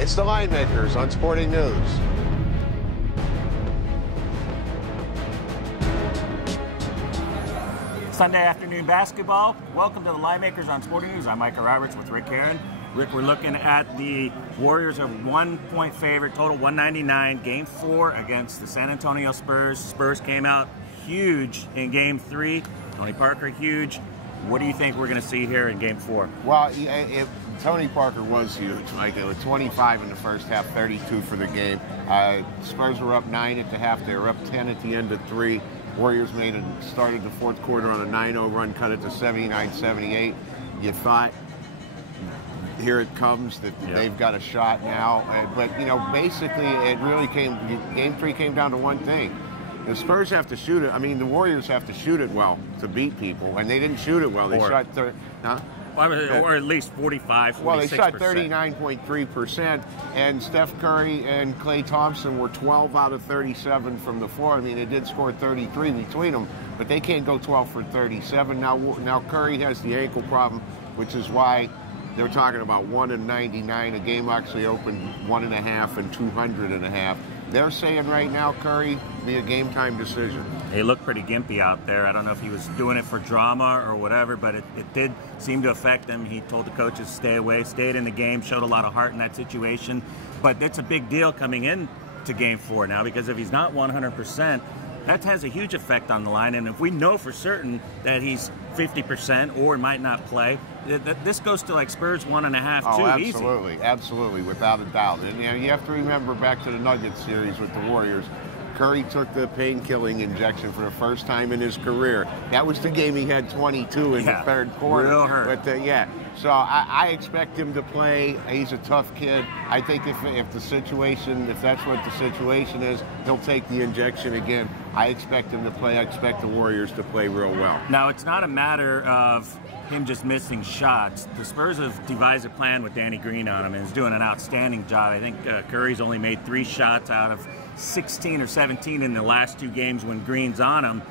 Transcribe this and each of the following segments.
It's the Linemakers on Sporting News. Sunday afternoon basketball. Welcome to the Linemakers on Sporting News. I'm Micah Roberts with Rick Aaron. Rick, we're looking at the Warriors are 1-point favorite, total 199, Game 4 against the San Antonio Spurs. Spurs came out huge in Game 3. Tony Parker huge. What do you think we're going to see here in Game 4? Well, Tony Parker was huge. Like, it was 25 in the first half, 32 for the game. Spurs were up 9 at the half. They were up 10 at the end of 3. Warriors started the fourth quarter on a 9-0 run, cut it to 79-78. You thought, here it comes, that they've got a shot now. But, you know, basically it really Game 3 came down to one thing. The Spurs have to shoot it. I mean, the Warriors have to shoot it well to beat people, and they didn't shoot it well. They shot or at least 45, 46%. Well, they shot 39.3%, and Steph Curry and Klay Thompson were 12 out of 37 from the floor. I mean, they did score 33 between them, but they can't go 12 for 37. Now Curry has the ankle problem, which is why they're talking about 1 in 99. A game actually opened 1.5 and 200.5. They're saying right now Curry be a game-time decision. He looked pretty gimpy out there. I don't know if he was doing it for drama or whatever, but it did seem to affect him. He told the coaches to stay away, stayed in the game, showed a lot of heart in that situation. But it's a big deal coming in to Game 4 now, because if he's not 100%, that has a huge effect on the line. And if we know for certain that he's 50% or might not play, this goes to like Spurs 1.5, oh, 2 absolutely, easy. Absolutely, without a doubt. And you know, you have to remember back to the Nuggets series with the Warriors. Curry took the pain-killing injection for the first time in his career. That was the game he had 22 in the third quarter. Real hurt. But so I expect him to play. He's a tough kid. I think if that's what the situation is, he'll take the injection again. I expect him to play. I expect the Warriors to play real well. Now, it's not a matter of him just missing shots. The Spurs have devised a plan with Danny Green on him and is doing an outstanding job. I think Curry's only made 3 shots out of 16 or 17 in the last 2 games when Green's on him.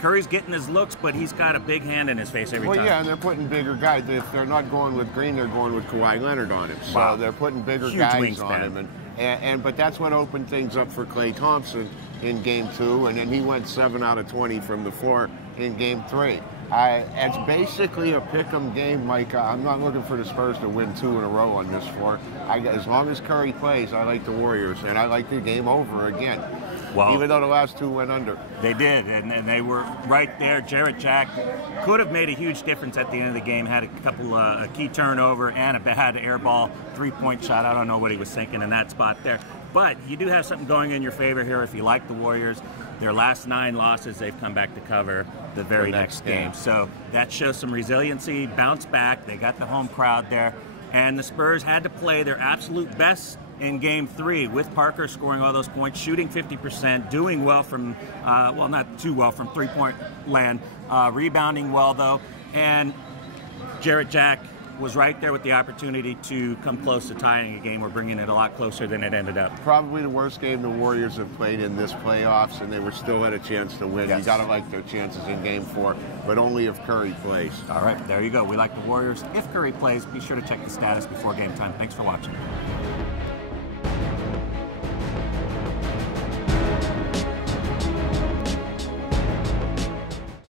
Curry's getting his looks, but he's got a big hand in his face every time. Well, yeah, and they're putting bigger guys. If they're not going with Green, they're going with Kawhi Leonard on him. So they're putting bigger guys on him. But that's what opened things up for Klay Thompson in Game 2, and then he went 7 out of 20 from the floor in Game 3. It's basically a pick-em game, Mike. I'm not looking for the Spurs to win 2 in a row on this floor. As long as Curry plays, I like the Warriors, and I like the game over again. Well, even though the last 2 went under. They did, and they were right there. Jarrett Jack could have made a huge difference at the end of the game, had a couple a key turnover and a bad air ball 3-point shot. I don't know what he was thinking in that spot there. But you do have something going in your favor here if you like the Warriors. Their last 9 losses, they've come back to cover the very next game. So that shows some resiliency, bounce back. They got the home crowd there. And the Spurs had to play their absolute best in Game 3 with Parker scoring all those points, shooting 50%, doing well from, well, not too well from 3-point land, rebounding well, though. And Jarrett Jack was right there with the opportunity to come close to tying a game or bringing it a lot closer than it ended up. Probably the worst game the Warriors have played in this playoffs, and they still had a chance to win. Yes. You got to like their chances in Game 4, but only if Curry plays. All right, there you go. We like the Warriors. If Curry plays, be sure to check the status before game time. Thanks for watching.